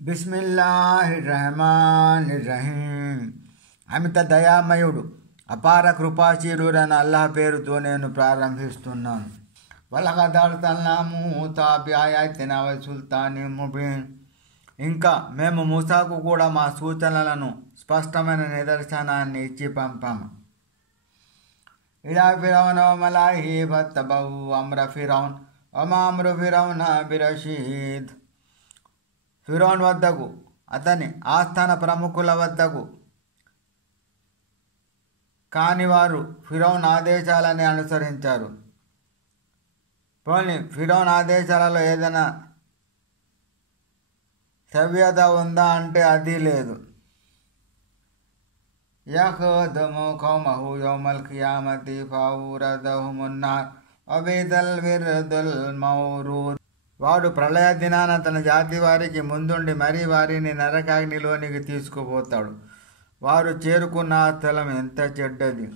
బిస్మిల్లాహిర్రహమానిర్రహీం. అమిత దయామయుడు అపార కృపాశీలుడైన అల్లాహ్ పేరుతో నేను ప్రారంభిస్తున్నాను. వలగద్ అర్సల్నా మూసా బిఆయాతినా వ సుల్తానిన్ ముబీన్. ఇంకా మేము మూసాకు కూడా మా సూచనలను స్పష్టమైన నిదర్శనాన్ని ఇచ్చి పంపాము. ఇలా ఫిరౌన వ మలాయిహి ఫత్తబౌ అమ్ర ఫిరౌన్ వమా అమ్రు ఫిరౌన బిరషీద్. ఫిరౌన్ వద్దకు, అతని ఆస్థాన ప్రముఖుల వద్దకు కాని వారు ఫిరౌన్ ఆదేశాలని అనుసరించారు. పోనీ ఫిరౌన్ ఆదేశాలలో ఏదైనా సవ్యత ఉందా అంటే అది లేదు. యఖదుము ఖౌమహు యౌమల్ ఖియామతి ఫౌరదహుమున్నార్ వబిదల్ విర్దుల్ మౌరూద్. వాడు ప్రళయ దినాన తన జాతి వారికి ముందుండి మరీ వారిని నరకాగ్నిలోనికి తీసుకుపోతాడు. వారు చేరుకున్న ఆ స్థలం ఎంత చెడ్డది.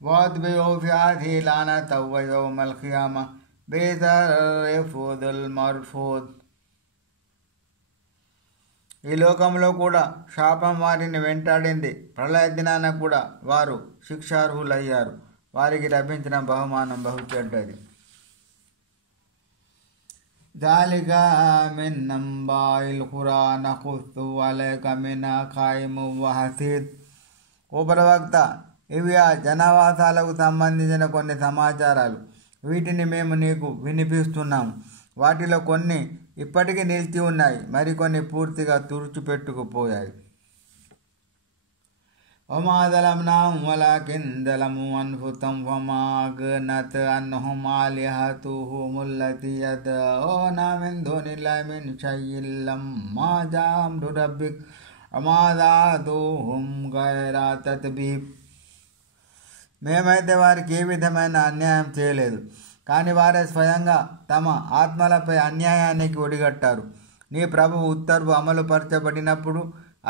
వాద్బియు ఫీ హాదిహి లానతౌ వ యౌమల్ ఖియామా బి'సర్ రిఫూదుల్ మర్ఫూద్. ఈ లోకంలో కూడా శాపం వారిని వెంటాడింది. ప్రళయ దినాన కూడా వారు శిక్షార్హులయ్యారు. వారికి లభించిన బహుమానం బహు చెడ్డది. ذَلِكَ مِنْ أَنْبَاءِ الْقُرَى نَقُصُّهُ عَلَيْكَ مِنْهَا قَائِمٌ وَحَصِيدٌ. ఓ ప్రవక్త, ఇవి ఆ జనావాసాలకు సంబంధించిన కొన్ని సమాచారాలు. వీటిని మేము నీకు వినిపిస్తున్నాము. వాటిలో కొన్ని ఇప్పటికీ నిలిచి ఉన్నాయి, మరికొన్ని పూర్తిగా తుడిచిపెట్టుకుపోయాయి. వమా జలమ్నాహుం వలాకిన్ జలమూ అన్ఫుసహుం వమా అగ్నత్ అన్హుం ఆలిహతుహుముల్లతీ యద్ఉనా మిన్ దూనిల్లాహి మిన్ షైఇన్ లమ్మా జాఅ అమ్రు రబ్బిక్ వమా జాదుహుం గైరా తత్బీబ్. మేమైతే వారికి ఏ విధమైన అన్యాయం చేయలేదు, కానీ వారే స్వయంగా తమ ఆత్మలపై అన్యాయానికి ఒడిగట్టారు. నీ ప్రభువు ఉత్తర్వు అమలుపరచబడినప్పుడు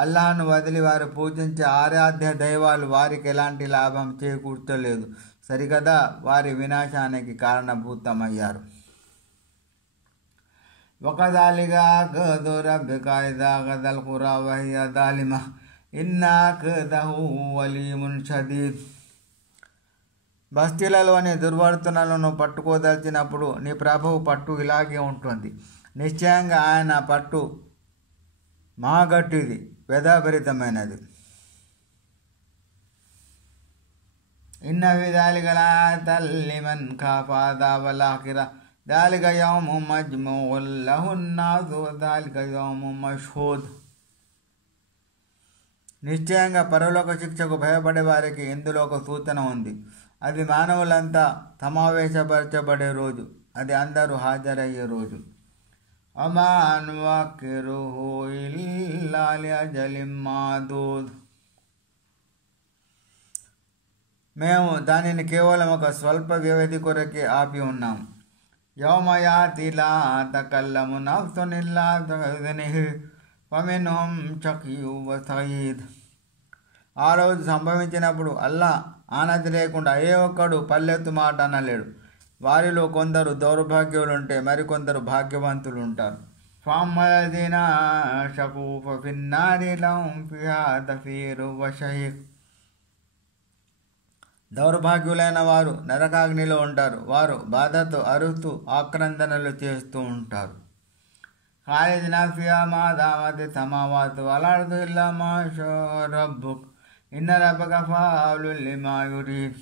అల్లాహ్ను వదిలి వారు పూజించే ఆరాధ్య దైవాలు వారికి ఎలాంటి లాభం చేకూర్చలేదు. సరికదా వారి వినాశానికి కారణభూతమయ్యారు. వకజాలిక అఖ్దు రబ్బిక ఇజా అఖదల్ ఖురా వహియ జాలిమా ఇన్న అఖదహు అలీమున్ షదీద్. బస్తీలలోని దుర్వర్తనలను పట్టుకోదలిచినప్పుడు నీ ప్రభువు పట్టు ఇలాగే ఉంటుంది. నిశ్చయంగా ఆయన పట్టు మహాగట్టిది, వ్యధాభరితమైనది. ఇన్న ఫీ జాలిక లఆయతన్ లిమన్ ఖాఫ అజాబల్ ఆఖిరహ్ జాలిక యౌమున్ మజ్మూఉన్ లహున్ నాసు జాలిక యౌమున్ మష్హూద్. నిశ్చయంగా పరలోక శిక్షకు భయపడే వారికి ఇందులో ఒక సూచన ఉంది. అది మానవులంతా సమావేశపరచబడే రోజు, అది అందరూ హాజరయ్యే రోజు. వమా నుఅఖ్ఖిరుహు ఇల్లా లిఅజలిన్ మఅదూద్. మేము దానిని కేవలం ఒక స్వల్ప వ్యవధి కొరకే ఆపి ఉన్నాం. యౌమ యాతి లా తకల్లము నఫ్సున్ ఇల్లా బిఇజ్నిహి ఫమిన్హుం షకియ్యున్ వ సయీద్. ఆ రోజు సంభవించినప్పుడు అల్లా ఆనతి లేకుండా ఏ ఒక్కడు పల్లెత్తు మాట అనలేడు. వారిలో కొందరు దౌర్భాగ్యులుంటే మరికొందరు భాగ్యవంతులు ఉంటారు. ఫఅమ్మల్లజీన షకూ ఫఫిన్నారి లహుం ఫీహా జఫీరున్ వ షహీక్. దౌర్భాగ్యులైన వారు నరకాగ్నిలో ఉంటారు. వారు బాధతో అరుస్తూ ఆక్రందనలు చేస్తూ ఉంటారు. ఖాలిదీన ఫీహా మా దామతి సమావాతు వల్ అర్దు ఇల్లా మా షా'a రబ్బుక్ ఇన్న రబ్బక ఫఅలున్ లిమా యురీద్.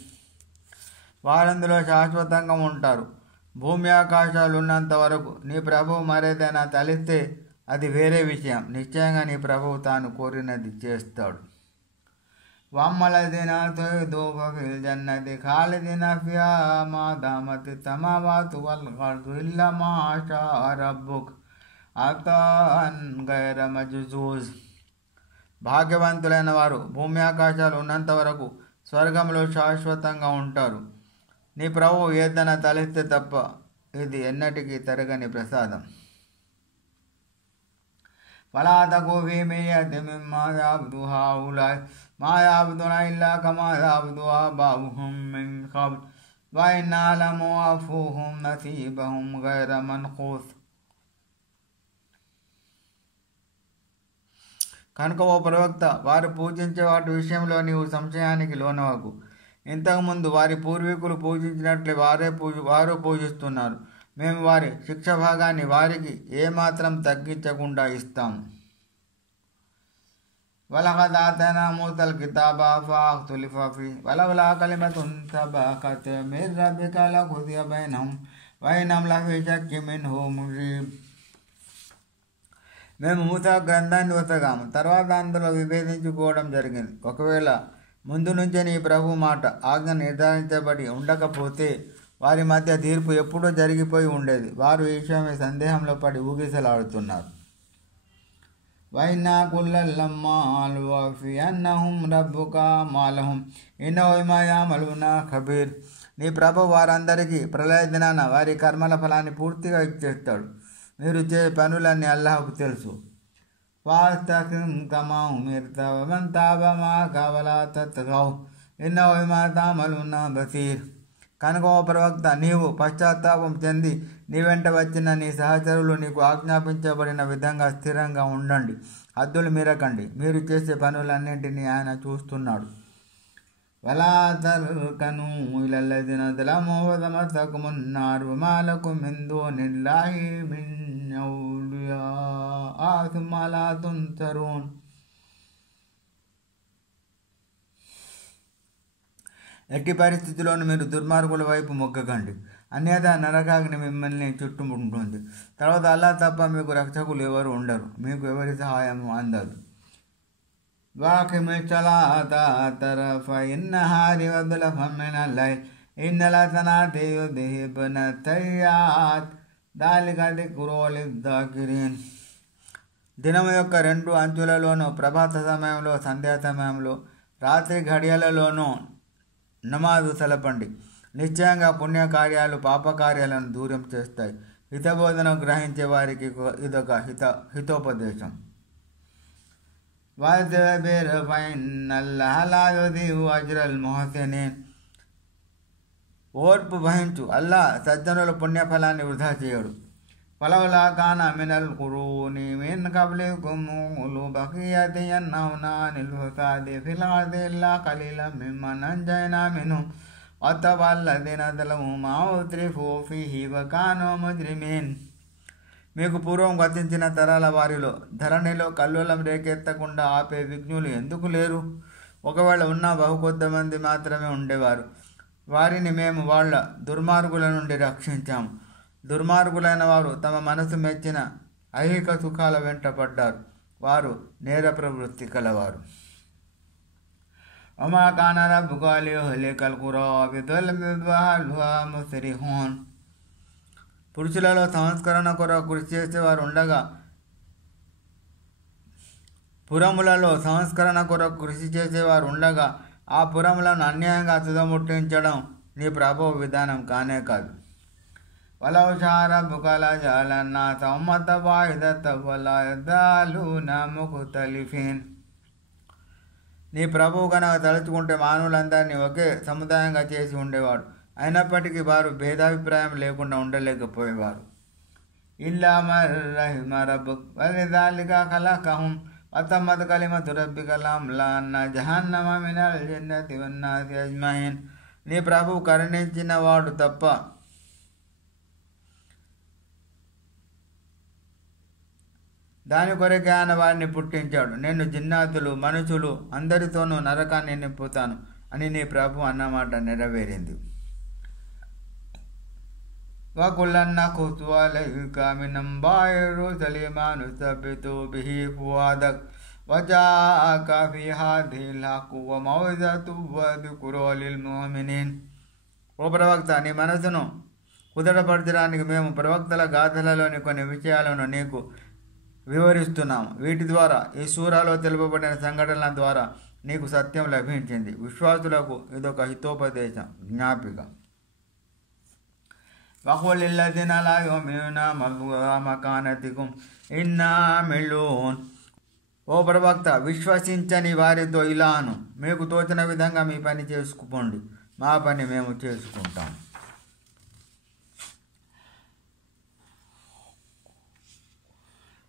వారందులో శాశ్వతంగా ఉంటారు. భూమి ఆకాశాలు ఉన్నంత వరకు. నీ ప్రభువు మరేదైనా తలిస్తే అది వేరే విషయం. నిశ్చయంగా నీ ప్రభువు తాను కోరినది చేస్తాడు. వమ్మల్లజీన సుఇదు ఫఫిల్ జన్నతి ఖాలిదీన ఫీహా మా దామతి సమావాతు వల్ అర్దు ఇల్లా మా షా'a రబ్బుక్ అతాఅన్ గైర మజ్జూజ్. భాగ్యవంతులైన వారు భూమి ఆకాశాలు ఉన్నంత వరకు స్వర్గంలో శాశ్వతంగా ఉంటారు. నీ ప్రభువు ఏదైనా తలిస్తే తప్ప ఇది ఎన్నటికీ తరగని ప్రసాదం. ఫలా తకు ఫీ మిర్యతిన్ మిమ్మా యఅబుదు హౌలా'i మా యఅబుదున ఇల్లా కమా యఅబుదు ఆబాఉహుం మిన్ ఖబ్ల్ وإن نعلم وأوفوهم نصيبهم غير منقوص. కనుక ఓ ప్రవక్త, వారు పూజించే వాటి విషయంలో నీవు సంశయానికి లోనవకు. ఇంతకుముందు వారి పూర్వీకులు పూజించినట్లే వారు పూజిస్తున్నారు. మేము వారి శిక్ష భాగాన్ని వారికి ఏమాత్రం తగ్గించకుండా ఇస్తాము. వలగద్ ఆతైనా మూసల్ కితాబ ఫఖ్తులిఫ ఫీహి వలౌలా కలిమతున్ సబఖత్ మిన్ రబ్బిక లఖుదియ బైనహుం వఇన్నహుం లఫీ షక్కిన్ మిన్హు మురీబ్. మేము మూసా గ్రంథాన్ని వసగాము, తర్వాత అందులో విభేదించుకోవడం జరిగింది. ఒకవేళ ముందు నుంచే నీ ప్రభు మాట ఆజ్ఞ నిర్ధారించబడి ఉండకపోతే వారి మధ్య తీర్పు ఎప్పుడో జరిగిపోయి ఉండేది. వారు ఈ విషయమే సందేహంలో పడి ఊగిసలాడుతున్నారు. వైనా కుల్లల్లమ్మాల్ వఫీ అన్నహుం రబ్బుక మాలహుం ఇన్నహు బిమా యఅమలూన ఖబీర్. నీ ప్రభు వారందరికీ ప్రళయ దినాన వారి కర్మల ఫలాన్ని పూర్తిగా ఇచ్చేస్తాడు. మీరు చే పనులన్నీ అల్లాహకు తెలుసు. ఫాస్తఖిమ్ కమా ఉమిర్త వమన్ తాబ మఅక వలా తత్గౌ ఇన్నహు బిమా తఅమలూన బసీర్. కనుక ఓ ప్రవక్త, నీవు పశ్చాత్తాపం చెంది నీ వెంట వచ్చిన నీ సహచరులు నీకు ఆజ్ఞాపించబడిన విధంగా స్థిరంగా ఉండండి. హద్దులు మీరకండి. మీరు చేసే పనులన్నింటినీ ఆయన చూస్తున్నాడు. వలా తర్కనూ ఇలల్లదీన ظلموا وتمسككم النار وما لكم من دون الله من أولياء ثم لا تنصرون. ఎట్టి పరిస్థితిలోనూ మీరు దుర్మార్గుల వైపు మొగ్గకండి, అన్యథా నరకాగ్ని మిమ్మల్ని చుట్టుముంటుంది. తర్వాత అల్లాహ్ తప్ప మీకు రక్షకులు ఎవరు ఉండరు, మీకు ఎవరి సహాయం అందదు. వాకిమి సలాత తరఫై నహారి వదులఫం మినల్ లైల్ ఇన్నల్ హసనాతి యుద్హిబ్న సయ్యాత్ దాలిక దిక్రు లిద్దాకిరీన్. దినము యొక్క రెండు అంచులలోనూ, ప్రభాత సమయంలో, సంధ్యా సమయంలో, రాత్రి ఘడియలలోనూ నమాజు సలపండి. నిశ్చయంగా పుణ్యకార్యాలు పాపకార్యాలను దూరం చేస్తాయి. హితబోధన గ్రహించే వారికి ఇదొక హితోపదేశం. వజ్బిర్ ఫఇన్నల్లాహ లా యుదీఉ అజ్రల్ ముహ్సినీన్. ఓర్పు వహించు, అల్లాహ్ సజ్జనుల పుణ్యఫలాన్ని వృధా చేయడు. ఫలౌలా కాన మినల్ ఖురూని మిన్ కబ్లికుం ఉలూ బఖియతిన్ యన్హౌనా అనిల్ ఫసాది ఫిల్ అర్ది ఇల్లా ఖలీలం మిమ్మన్ అంజైనా మిన్హుం వత్తబల్లదీన ظلموا మా ఉత్రిఫూ ఫీహి వకానూ ముజ్రిమీన్. మీకు పూర్వం గతించిన తరాల వారిలో ధరణిలో కల్లోలం రేకెత్తకుండా ఆపే విజ్ఞులు ఎందుకు లేరు? ఒకవేళ ఉన్న బహుకొద్దిమంది మాత్రమే ఉండేవారు. వారిని మేము వాళ్ళ దుర్మార్గుల నుండి రక్షించాము. దుర్మార్గులైన వారు తమ మనసు మెచ్చిన ఐహిక సుఖాల వెంట పడ్డారు. వారు నేర ప్రవృత్తి కలవారు. వమా కాన రబ్బుక లియుహ్లికల్ ఖురా బిظుల్మిన్ వఅహ్లుహా ముస్రిఫూన్. పురుషులలో సంస్కరణ కొరకు కృషి చేసేవారు ఉండగా, పురములలో సంస్కరణ కొరకు కృషి చేసేవారు ఉండగా ఆ పురములను అన్యాయంగా తుదముట్టించడం నీ ప్రభువు విధానం కానే కాదు. వలౌ షా రబ్బుక లజఅలన్ నాస ఉమ్మతన్ వాహిదతన్ వలా యజాలూన ముఖ్తలిఫీన్. నీ ప్రభువు కనుక తలుచుకుంటే మానవులందరినీ ఒకే సముదాయంగా చేసి ఉండేవాడు. అయినప్పటికీ వారు భేదాభిప్రాయం లేకుండా ఉండలేకపోయేవారు. ఇల్లా మన్ రహిమ రబ్బుక్ వలిజాలిక ఖలఖహుం వతమ్మత్ కలిమతు రబ్బిక లఅమ్లఅన్న జహన్నమ మినల్ జిన్నతి వన్నాసి అజ్మఈన్. నీ ప్రభువు కరుణించిన వాడు తప్ప దాని కొరకే ఆయన వారిని పుట్టించాడు. నేను జిన్నాతులు మనుషులు అందరితోనూ నరకాన్ని నింపుతాను అని నీ ప్రభు అన్నమాట నెరవేరింది. వకుల్లన్ నఖుస్సు అలైక మిన్ అంబాఇర్ రుసులి మా నుసబ్బితు బిహి ఫుఆదక్ వజాఅక ఫీ హాదిహిల్ హఖ్ఖు వమౌఇజతున్ వదిక్రా లిల్ ముమినీన్. ఓ ప్రవక్త, నీ మనసును కుదటపరచడానికి మేము ప్రవక్తల గాథలలోని కొన్ని విషయాలను నీకు వివరిస్తున్నాము. వీటి ద్వారా, ఈ సూరాలో తెలుపబడిన సంఘటనల ద్వారా నీకు సత్యం లభించింది. విశ్వాసులకు ఇదొక హితోపదేశం, జ్ఞాపిక. వఖుల్ లిల్లదీన లా యుమినూన మకానతికుం ఇన్నా ఆమిలూన్. ఓ ప్రవక్త, విశ్వసించని వారితో ఇలా అను, మీకు తోచిన విధంగా మీ పని చేసుకుపోండి, మా పని మేము చేసుకుంటాం.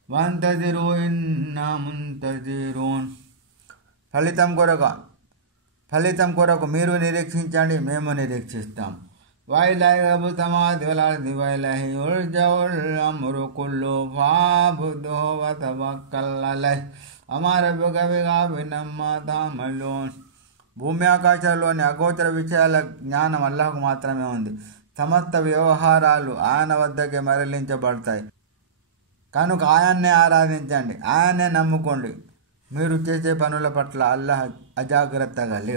వంతజిరు ఇన్నా ముంతజిరూన్. ఫలితం కొరకు మీరు నిరీక్షించండి, మేము నిరీక్షిస్తాం. వైలాహి రబ్బు సమావాతి వల్ అర్ది వైలాహి యుర్జఉల్ అమ్రు కుల్లు ఫఅబ్దుహు వతవక్కల్ అలైహి వమా రబ్బుక బిగాఫిలిన్ అమ్మా తఅమలూన్. భూమి ఆకాశాల్లోని అగోచర విషయాల జ్ఞానం అల్లాహ్కు మాత్రమే ఉంది. సమస్త వ్యవహారాలు ఆయన వద్దకే మరలించబడతాయి. కనుక ఆయన్నే ఆరాధించండి, ఆయన్నే నమ్ముకోండి. మీరు చేసే పనుల పట్ల అల్లాహ్ అజాగ్రత్తగా లేడు.